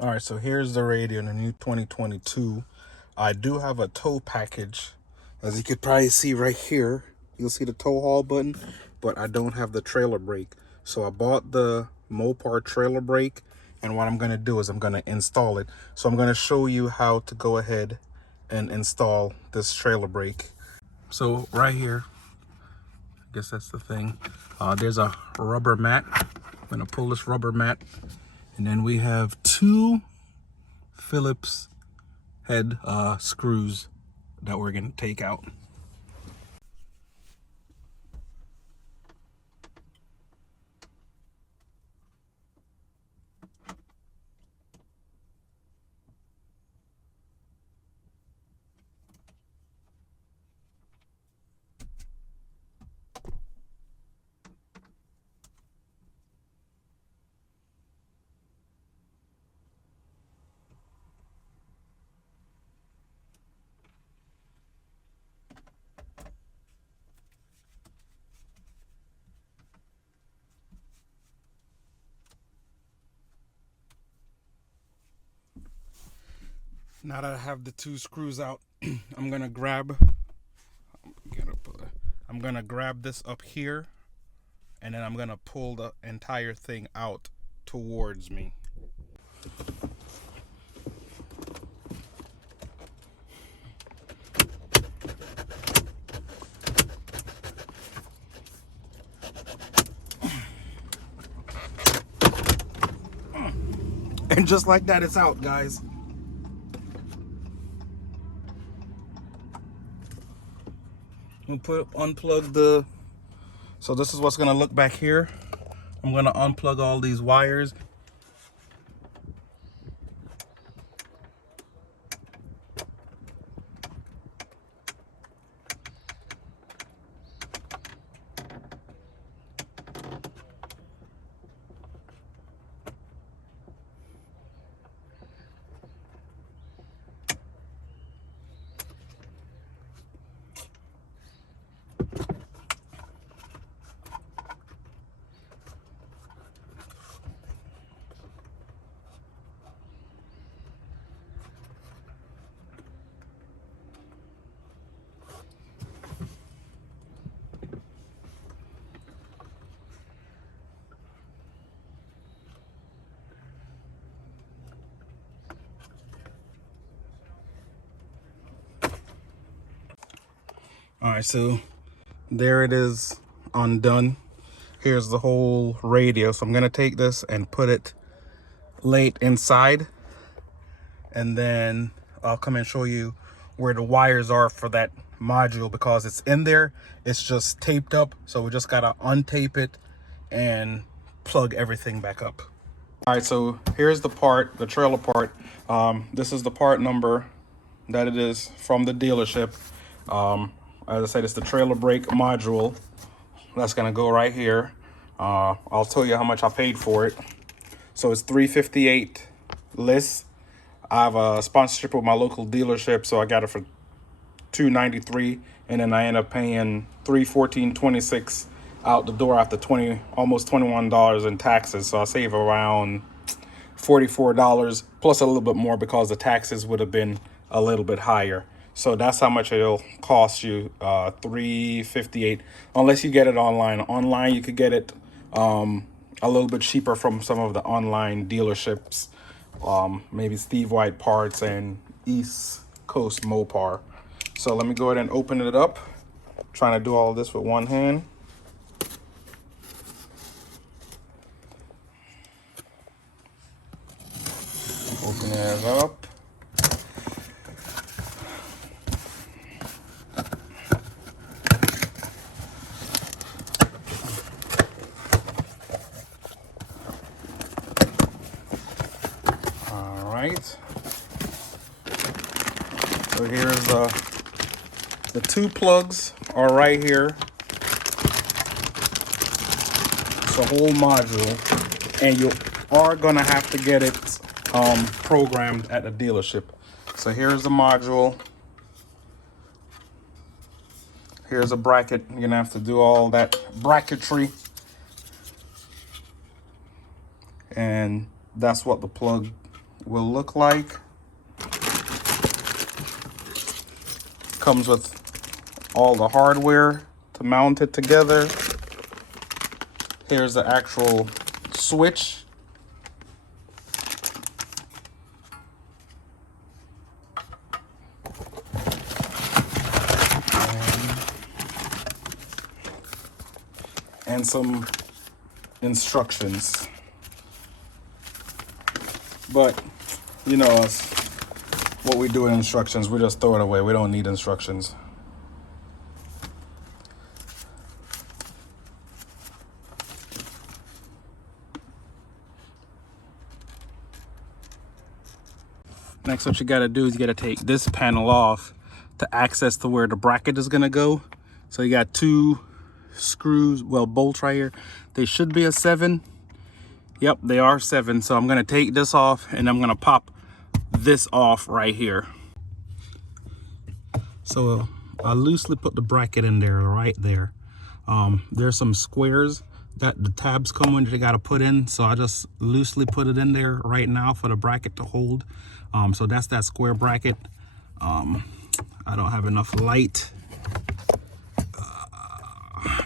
All right, so here's the radio in the new 2022. I do have a tow package. As you could probably see right here, you'll see the tow haul button, but I don't have the trailer brake. So I bought the Mopar trailer brake, and what I'm gonna do is I'm gonna install it. So I'm gonna show you how to go ahead and install this trailer brake. So right here, I guess that's the thing. There's a rubber mat. I'm gonna pull this rubber mat, and then we have two Phillips head screws that we're gonna take out. Now that I have the two screws out, I'm gonna grab this up here, and then I'm gonna pull the entire thing out towards me. And just like that, it's out, guys. We'll unplug the, so this is what's gonna look back here. I'm gonna unplug all these wires. All right, so there it is, undone. Here's the whole radio. So I'm gonna take this and put it late inside, and then I'll come and show you where the wires are for that module, because it's in there, it's just taped up. So we just gotta untape it and plug everything back up. All right, so here's the part, the trailer part. This is the part number that it is from the dealership. As I said, it's the trailer brake module. That's gonna go right here. I'll tell you how much I paid for it. So it's $358 list. I have a sponsorship with my local dealership, so I got it for $293, and then I end up paying $314.26 out the door after almost $21 in taxes. So I save around $44 plus a little bit more because the taxes would have been a little bit higher. So that's how much it'll cost you, $358, unless you get it online. Online you could get it a little bit cheaper from some of the online dealerships, maybe Steve White Parts and East Coast Mopar. So let me go ahead and open it up. I'm trying to do all of this with one hand. Open it up. All right. So here's the two plugs are right here. It's a whole module, and you are gonna have to get it programmed at the dealership. So here's the module. Here's a bracket. You're gonna have to do all that bracketry, and that's what the plug will look like. Comes with all the hardware to mount it together. Here's the actual switch. And some instructions. But you know us, what we do in instructions, we just throw it away. We don't need instructions. Next, what you gotta do is you gotta take this panel off to access to where the bracket is gonna go. So you got two screws, well, bolts right here. They should be a 7. Yep, they are 7. So I'm gonna take this off and I'm gonna pop this off right here. So I loosely put the bracket in there, right there. There's some squares that the tabs come with, you gotta put in. So I just loosely put it in there right now for the bracket to hold. So that's that square bracket. I don't have enough light.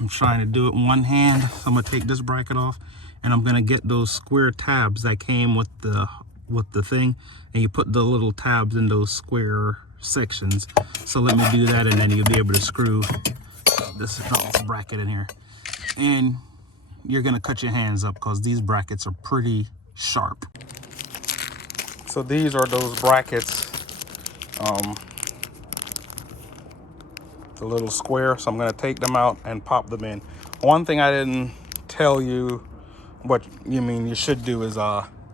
I'm trying to do it in one hand. So I'm gonna take this bracket off and I'm gonna get those square tabs that came with the thing, and you put the little tabs in those square sections. So let me do that, and then you'll be able to screw this bracket in here. And you're gonna cut your hands up because these brackets are pretty sharp. So these are those brackets, the little square. So I'm gonna take them out and pop them in. One thing I didn't tell you, what you should do is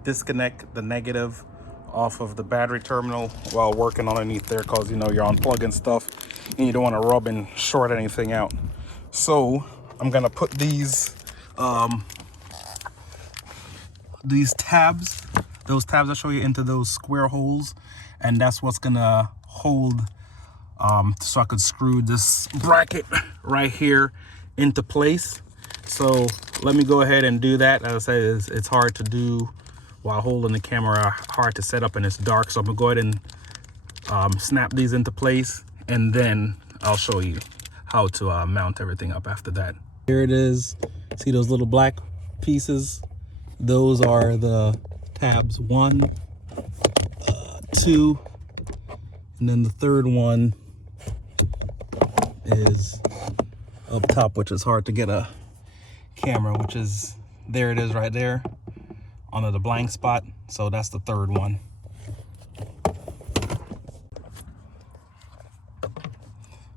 disconnect the negative off of the battery terminal while working underneath there, because you know you're unplugging stuff and you don't want to rub and short anything out. So I'm gonna put these tabs, those tabs I show you, into those square holes, and that's what's gonna hold, so I could screw this bracket right here into place. So let me go ahead and do that. As I said, it's hard to do while holding the camera, hard to set up, and it's dark. So I'm gonna go ahead and snap these into place, and then I'll show you how to mount everything up after that. Here it is. See those little black pieces? Those are the tabs 1, 2, and then the third one is up top, which is hard to get a camera, which is, there it is right there under the blank spot. So that's the third one.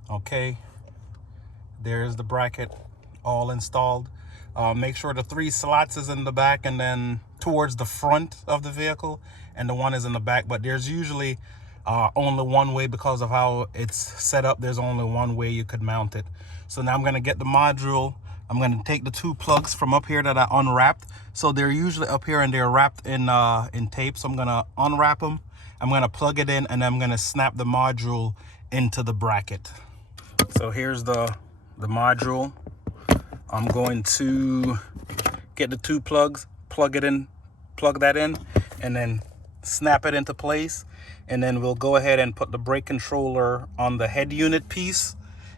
Okay, there's the bracket all installed. Make sure the 3 slots is in the back and then towards the front of the vehicle, and the one is in the back. But there's usually only one way, because of how it's set up. There's only one way you could mount it. So now I'm going to get the module. I'm going to take the 2 plugs from up here that I unwrapped. So they're usually up here and they're wrapped in tape. So I'm going to unwrap them. I'm going to plug it in, and I'm going to snap the module into the bracket. So here's the module. I'm going to get the 2 plugs, plug that in, and then snap it into place. And then we'll go ahead and put the brake controller on the head unit piece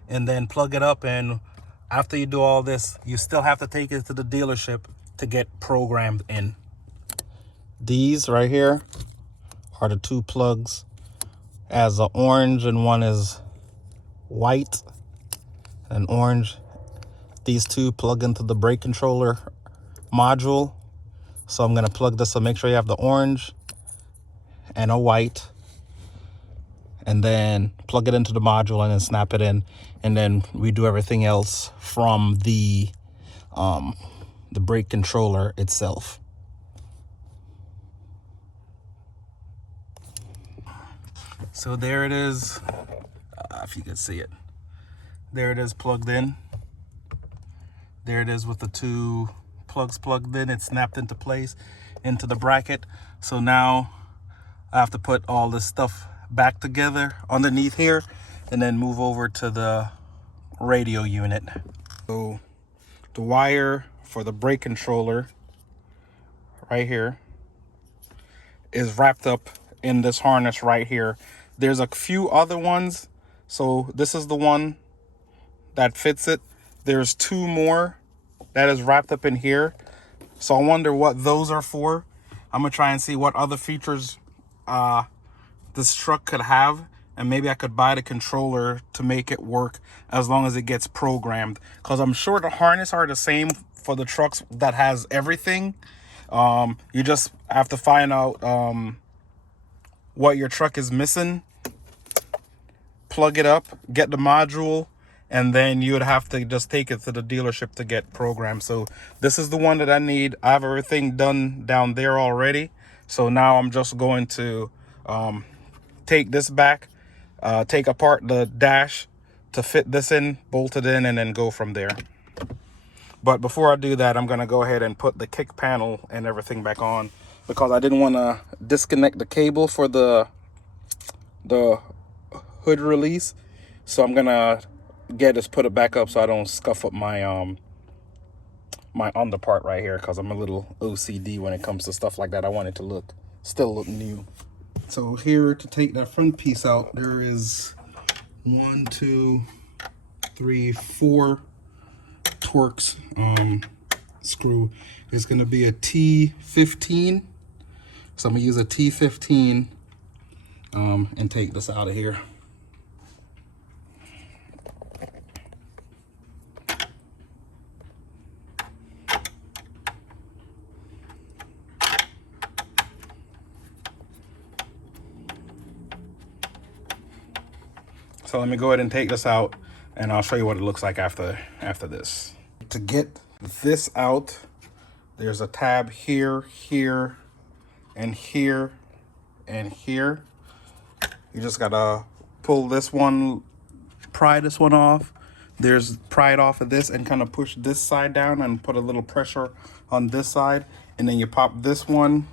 and then plug it up. And after you do all this, you still have to take it to the dealership to get programmed in. These right here are the 2 plugs, as an orange and one is white and orange. These 2 plug into the brake controller module. So I'm going to plug this, so make sure you have the orange and a white, and then plug it into the module and then snap it in, and then we do everything else from the brake controller itself. So there it is, if you can see it. There it is, plugged in. There it is with the 2 plugs plugged in. It's snapped into place into the bracket. So now I have to put all this stuff back together underneath here and then move over to the radio unit. So the wire for the brake controller right here, is wrapped up in this harness right here. There's a few other ones. So this is the one that fits it. There's two more that is wrapped up in here. So I wonder what those are for. I'm gonna try and see what other features this truck could have, and maybe I could buy the controller to make it work as long as it gets programmed, because I'm sure the harness are the same for the trucks that has everything. You just have to find out what your truck is missing, plug it up, get the module, and then you would have to just take it to the dealership to get programmed. So this is the one that I need. I have everything done down there already. So now I'm just going to take this back, take apart the dash to fit this in, bolt it in, and then go from there. But before I do that, I'm gonna go ahead and put the kick panel and everything back on, because I didn't want to disconnect the cable for the hood release. So I'm gonna put it back up so I don't scuff up my my underpart right here, because I'm a little OCD when it comes to stuff like that. I want it to still look new. So here, to take that front piece out, there is 1, 2, 3, 4 Torx screw. It's going to be a T15. So I'm going to use a T15 and take this out of here. So let me go ahead and take this out, and I'll show you what it looks like after this. To get this out, there's a tab here, here, and here, and here. You just gotta pull this one, pry this one off. Pry it off of this and kind of push this side down and put a little pressure on this side. And then you pop this one,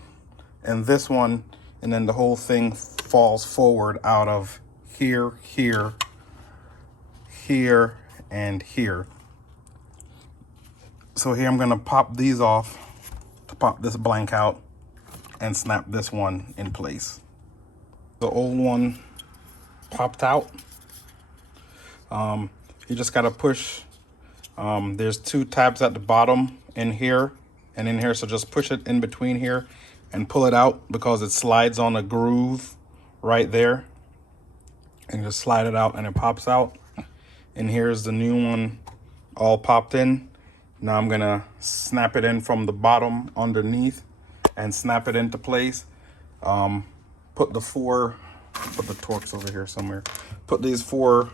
and then the whole thing falls forward out of here, here, here, and here. So here I'm gonna pop these off to pop this blank out and snap this one in place. The old one popped out. You just gotta push. There's 2 tabs at the bottom in here and in here, so just push it in between here and pull it out, because it slides on a groove right there. And just slide it out and it pops out. And here's the new one all popped in. Now I'm gonna snap it in from the bottom underneath and snap it into place. Put the Torx over here somewhere. Put these 4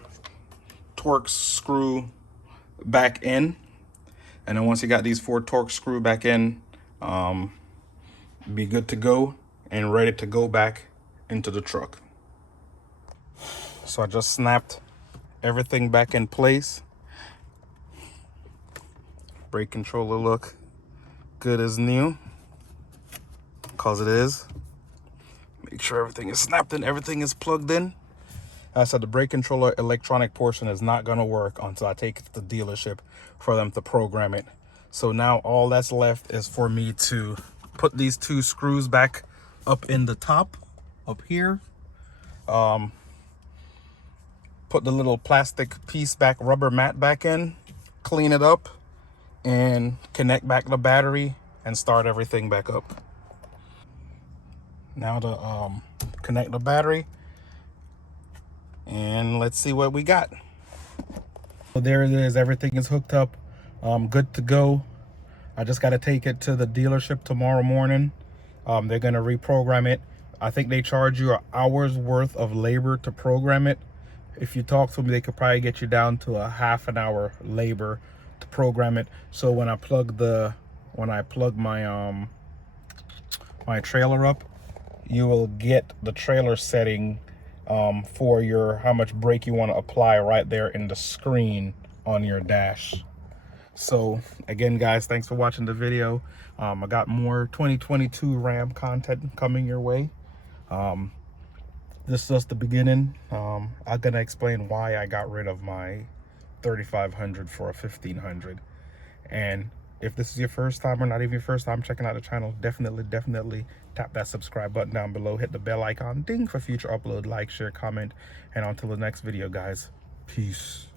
Torx screw back in. And then once you got these 4 Torx screw back in, be good to go and ready to go back into the truck. So I just snapped everything back in place. Brake controller look good as new, because it is. Make sure everything is snapped in, everything is plugged in. I said the brake controller electronic portion is not gonna work until I take it to the dealership for them to program it. So now all that's left is for me to put these 2 screws back up in the top, up here. Put the little plastic piece back, rubber mat back in, clean it up, and connect back the battery and start everything back up. Now to connect the battery, and let's see what we got. So there it is, everything is hooked up, good to go. I just got to take it to the dealership tomorrow morning. They're going to reprogram it. I think they charge you an hour's worth of labor to program it. If you talk to them, they could probably get you down to a half an hour labor to program it. So when I plug my my trailer up, you will get the trailer setting for how much brake you want to apply right there in the screen on your dash. So again, guys, thanks for watching the video. I got more 2022 Ram content coming your way. This is just the beginning. I'm gonna explain why I got rid of my 3500 for a 1500, and If this is your first time or not even your first time checking out the channel, definitely tap that subscribe button down below. Hit the bell icon, ding, for future upload. Like, share, comment, and until the next video, guys. Peace.